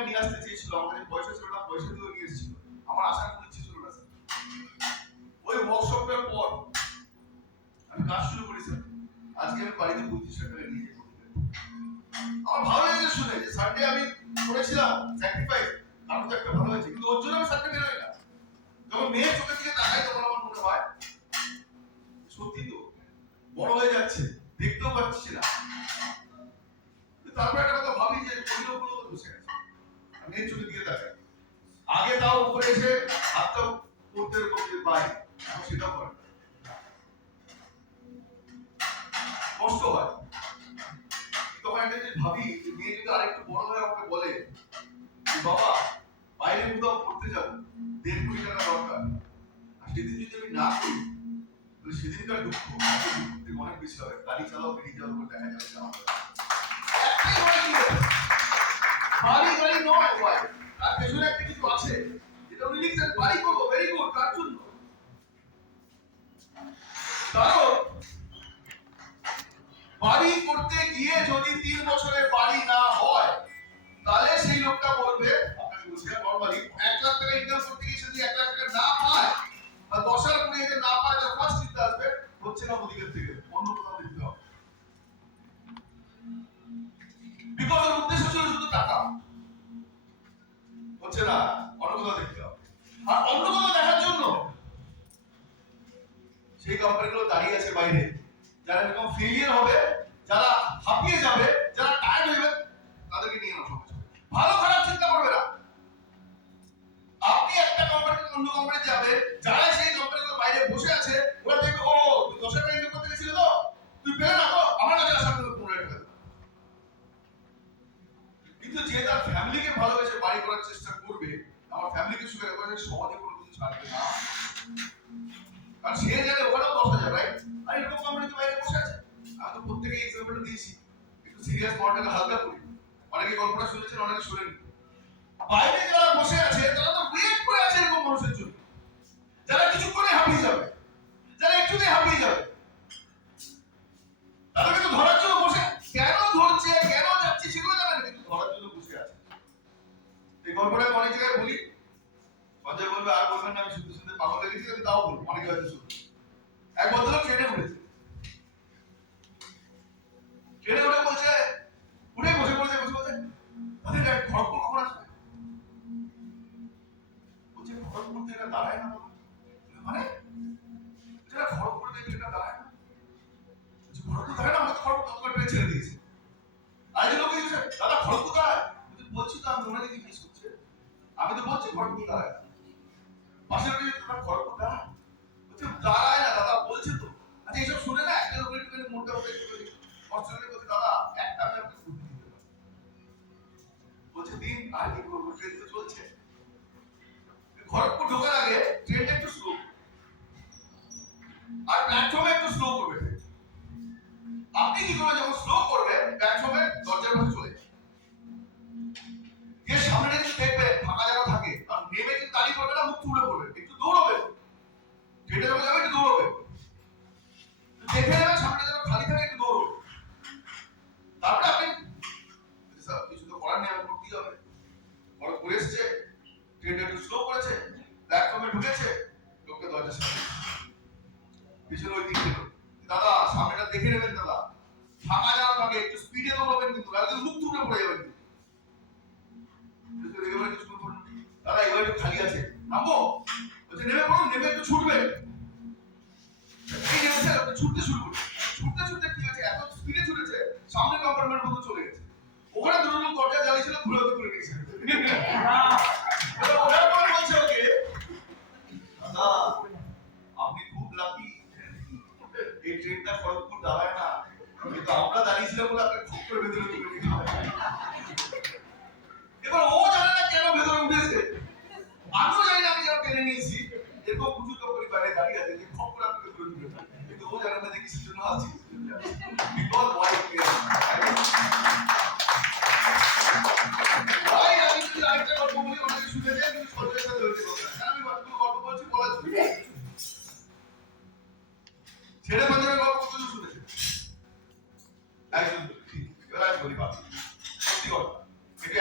আমাকে নিয়ে আসতে চেয়েছিল, আমাদের পয়সা ছিল না, পয়সা দিয়ে নিয়ে এসেছিল। আমার আসার কোনো ইচ্ছে ছিল না স্যার। ওই ওয়ার্কশপটার পর আমি কাজ শুরু করি স্যার। আজকে আমি বাড়িতে 35 টাকা নিয়ে যাই। আমার ভালো লেগেছে শুনে যে সানডে আমি করেছিলাম স্যাক্রিফাইস, কারণ তো একটা ভালো হয়েছে, কিন্তু ওর জন্য আমি সানডে বেরোই না। যখন মেয়ের চোখের দিকে তাকাই তখন আমার মনে হয় সত্যি তো বড় হয়ে যাচ্ছে, দেখতেও পাচ্ছি না। তারপর একটা কথা ভাবি যে ওই লোকগুলো তো বসে আছে, মেয়ের চোখের দিকে তাকাই। আগে তাও উপরে এসে হাতটা করতে করতে পাই, এখন সেটাও করে কষ্ট হয়। তখন একটা জিনিস ভাবি যে মেয়ে যদি আরেকটু বড় হয়ে আমাকে বলে বাবা বাইরে কোথাও ঘুরতে যাবো, 1.5 কোটি টাকা দরকার, আর সেদিন যদি আমি না করি তাহলে সেদিনকার দুঃখ অনেক বেশি হবে। গাড়ি চালাও, বেরিয়ে যাওয়ার পর দেখা যাবে বাড়ি গাড়ি নয় ভাই, তার পেছনে একটা কিছু আছে যেটা উনি লিখছেন বাড়ি করবো, ভেরি গুড, তার জন্য। কারণ বাড়ি করতে গিয়ে যদি 3 বছরে বাড়ি না হয় তাহলে সেই লোকটা বলবে, আপনাকে বলছি নরমালি 1 লাখ টাকা ইনকাম করতে গিয়ে যদি 1 লাখ টাকা না পায় বা 10 আর 20 হাজার না পায়, তার ফার্স্ট চিন্তা আসবে হচ্ছে না ওদিকের থেকে অন্য কোথাও দেখতে হবে। বিকজ উদ্দেশ্য ছিল শুধু টাকা, হচ্ছে না অন্য কোথাও দেখতে হবে। আর অন্য কোথাও দেখার জন্য সেই কোম্পানিগুলো দাঁড়িয়ে আছে বাইরে, যারা এরকম ফেলিয়ার হবে, যারা হাঁপিয়ে যাবে, যারা টায়ার্ড হয়ে যাবে, তাদেরকে নিয়ে নাও সমাজ। ভালো খারাপ চিন্তা করবে না। আপনি একটা কোম্পানি থেকে অন্য কোম্পানি যাবে, যারা সেই কোম্পানিগুলোর বাইরে বসে আছে, ওরা দেখবে ও তুই 10 টাকা ইনকাম করতে গেছিলি তো, তুই পেলে না তো, আমার কাছে আসার জন্য 15 টাকা। কিন্তু যে তার ফ্যামিলিকে ভালোবেসে বাড়ি করার চেষ্টা করবে, আমার ফ্যামিলিকে সুখে রাখবে, সমাজে কোনো কিছু ছাড়বে না। কারণ সে জানে ওখানেও 10,000, রাইট? আর এরকম কোম্পানি তো বাইরে বসে আছে। আমি তো প্রত্যেকে এক্সাম্পলটা দিয়েছি, একটু সিরিয়াস মডেলটা হালকা করি। অনেকে গল্পটা শুনেছেন, অনেকে শুনেনি। বাইরে যারা বসে আছে তারা তো ওয়েট করে আছে এরকম মানুষের জন্য, যারা কিছুক্ষণে হাঁপিয়ে যাবে, যারা একটুতেই হাঁপিয়ে যাবে, তাদেরকে তো ধরার জন্য বসে, কেন ধরছে কেন যাচ্ছে সেগুলো জানে না, কিন্তু ধরার জন্য বসে আছে। এই গল্পটা অনেক জায়গায় বলি, সঞ্জয় বলবে আর বলবেন না, আমি শুনতে শুনতে পাগল হয়ে গেছি, আমি তাও বলবো, অনেকে হয়তো শুনবে। এক ভদ্রলোক ট্রেনে উঠেছে, ট্রেনে উঠে বলছে, উঠে বসে বলছে খড়গপুর কখন আসবে? বলছে খড়গপুর থেকে দাঁড়ায় না, মানে যেটা খড়গপুর থেকে এটা দাঁড়ায় না, খড়গপুর দাঁড়ায় না, আমাকে খড়গপুর ততক্ষণ ট্রেন ছেড়ে দিয়েছে। আর যে লোক বলছে দাদা খড়গপুর দাঁড়ায়, বলছি তো আমি ওনাকে জিজ্ঞেস করছে, আমি তো বলছি খড়গপুর দাঁড়ায়, পাশের তোমার খড়গপুর দাঁড়ায়, বলছে দাঁড়ায় না দাদা, বলছে তো। আচ্ছা এইসব শুনে না একটা লোকের একটুখানি মনটা ওকে একটুখানি কষ্ট করে বলছে দাদা একটা আমি আপনাকে বুদ্ধি দিতে পারি। বলছে দিন, আর কি করবো, ট্রেন তো চলছে। খড়গপুর ঢোকার আগে ট্রেনটা একটু স্লো, আর প্ল্যাটফর্মে একটু স্লো করবে। আপনি কি করবেন, যখন স্লো করবে প্ল্যাটফর্মের দরজার পাশে চলে যাবে, গিয়ে সামনে যদি দেখবে ফাঁকা জায়গা থাকে, আর নেমে কিন্তু দাঁড়িয়ে পড়বে না, মুখ তুলে পড়বে, একটু দৌড়বে, ট্রেনে যখন যাবে একটু দৌড়বে, দেখে নেবে সামনে যেন খালি থাকে, একটু দৌড়বে। তারপরে আপনি স্যার কিছু তো করার নেই, করতেই হবে। বড় করে এসছে, ট্রেনটা একটু স্লো করেছে, প্ল্যাটফর্মে ঢুকেছে, লোককে দরজার সামনে পিছনে ওই দিকে দাদা সামনেটা দেখে নেবেন দাদা, ফাঁকা যাওয়ার আগে একটু স্পিডে দৌড়াবেন, কিন্তু আর মুখ তুলে পড়ে যাবেন। দাদা এবার একটু খালি আছে, নামবো, বলছে নেমে পড়ুন, নেমে একটু ছুটবে। এই নেমেছে, ছুটতে শুরু করবে, ছুটতে ছুটতে কি হয়েছে, এত স্পিডে ছুটেছে সামনে কম্পার্টমেন্টের মধ্যে চলে গেছে। ওখানে দুটো লোক দরজা জ্বালিয়েছিল, ধুলে ওকে তুলে নিয়েছে। ওরা বলছে ওকে দাদা আপনি খুব লাকি, এই ট্রেনটা খড়গপুর দাঁড়ায় না, কিন্তু আমরা দাঁড়িয়েছিলাম বলে আপনাকে খুব করে ভেতরে তুলে নিতে হবে। এবার ও জানে না কেন ভেতরে উঠেছে, আমিও জানি না আমি কেন টেনে নিয়েছি, এরকম প্রচুর কোম্পানি বাইরে দাঁড়িয়ে আছে যে খপ করে আপনাকে ধরে তুলে, কিন্তু ও জানে না যে কিসের জন্য আসছি। বিকজ ওয়াই আমি যদি আরেকটা গল্প বলি অনেকে শুনে যায়, কিন্তু সত্যের সাথে হয়েছে কথা, আমি গল্প বলছি বলা ছেড়ে বাজারের গল্প শুনেছে একজন, এবার আমি বলি বাবা